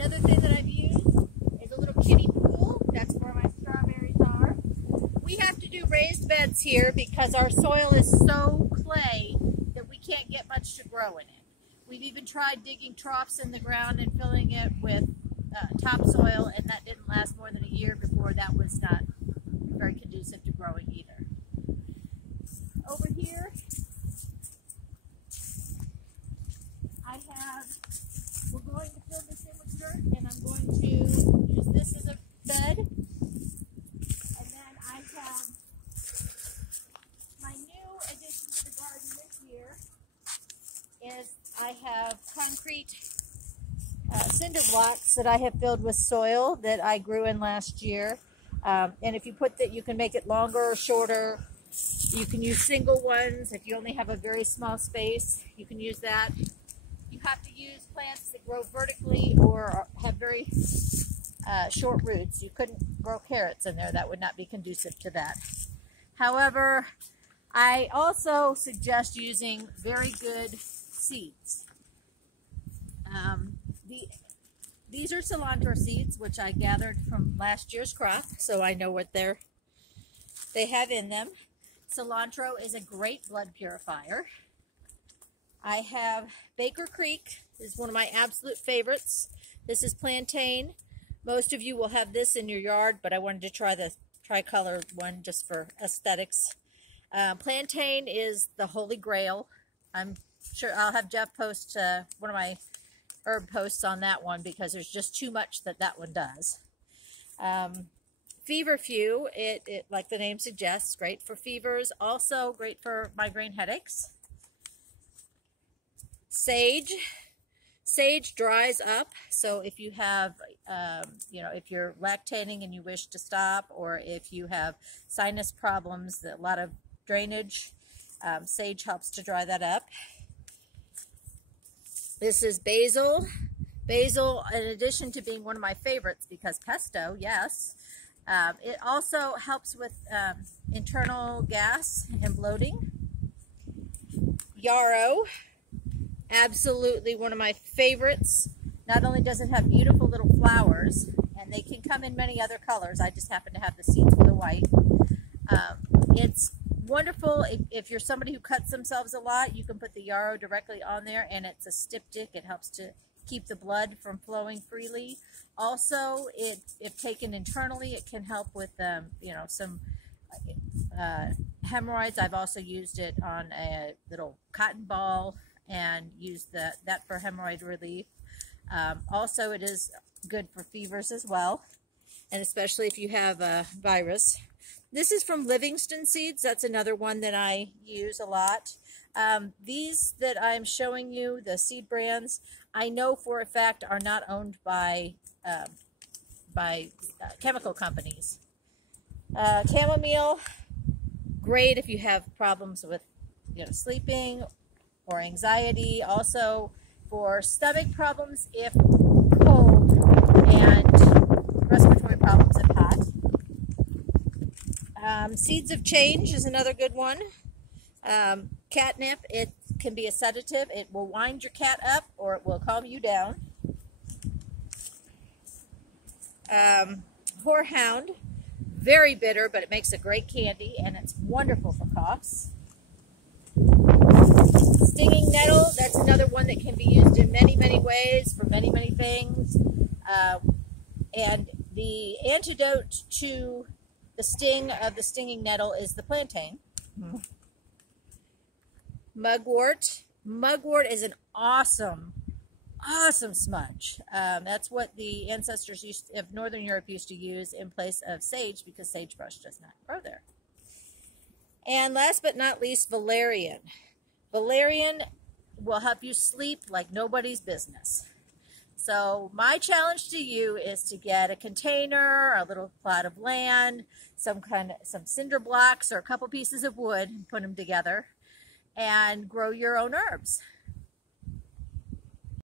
Another thing that I've used is a little kiddie pool. That's where my strawberries are. We have to do raised beds here because our soil is so clay that we can't get much to grow in it. We've even tried digging troughs in the ground and filling it with topsoil, and that didn't last more than a year before that was not very conducive to growing either. Over here, we're going to fill this in with dirt, and I'm going to use this as a bed. And then I have my new addition to the garden this year is I have concrete cinder blocks that I have filled with soil that I grew in last year. And if you put that, you can make it longer or shorter. You can use single ones. If you only have a very small space, you can use that. You have to use plants that grow vertically or have very short roots. You couldn't grow carrots in there. That would not be conducive to that. However, I also suggest using very good seeds. These are cilantro seeds, which I gathered from last year's crop, so I know what they have in them. Cilantro is a great blood purifier. I have Baker Creek, is one of my absolute favorites. This is plantain. Most of you will have this in your yard, but I wanted to try the tricolor one just for aesthetics. Plantain is the holy grail. I'm sure I'll have Jeff post one of my herb posts on that one because there's just too much that one does. Feverfew, it like the name suggests, great for fevers, also great for migraine headaches. Sage dries up, so if you have, if you're lactating and you wish to stop, or if you have sinus problems, a lot of drainage, sage helps to dry that up. This is basil. Basil, in addition to being one of my favorites, because pesto, yes, it also helps with internal gas and bloating. Yarrow, absolutely one of my favorites. Not only does it have beautiful little flowers, and they can come in many other colors, I just happen to have the seeds for the white. It's wonderful if you're somebody who cuts themselves a lot. You can put the yarrow directly on there, and it's a styptic. It helps to keep the blood from flowing freely. Also, if taken internally, it can help with some hemorrhoids. I've also used it on a little cotton ball and used that for hemorrhoid relief. Also, it is good for fevers as well, and especially if you have a virus. This is from Livingston Seeds. That's another one that I use a lot. These that I'm showing you, the seed brands, I know for a fact are not owned by chemical companies. Chamomile, great if you have problems with sleeping or anxiety. Also for stomach problems if cold, and respiratory problems if hot. Seeds of Change is another good one. Catnip, it can be a sedative. It will wind your cat up or it will calm you down. Horehound, very bitter, but it makes a great candy, and it's wonderful for coughs. Stinging nettle, that's another one that can be used in many, many ways for many, many things. And the antidote to the sting of the stinging nettle is the plantain. Mugwort. Mugwort is an awesome smudge. That's what the ancestors of Northern Europe used to use in place of sage, because sagebrush does not grow there. And last but not least, valerian. Valerian will help you sleep like nobody's business. So my challenge to you is to get a container, a little plot of land, some cinder blocks or a couple pieces of wood, and put them together and grow your own herbs.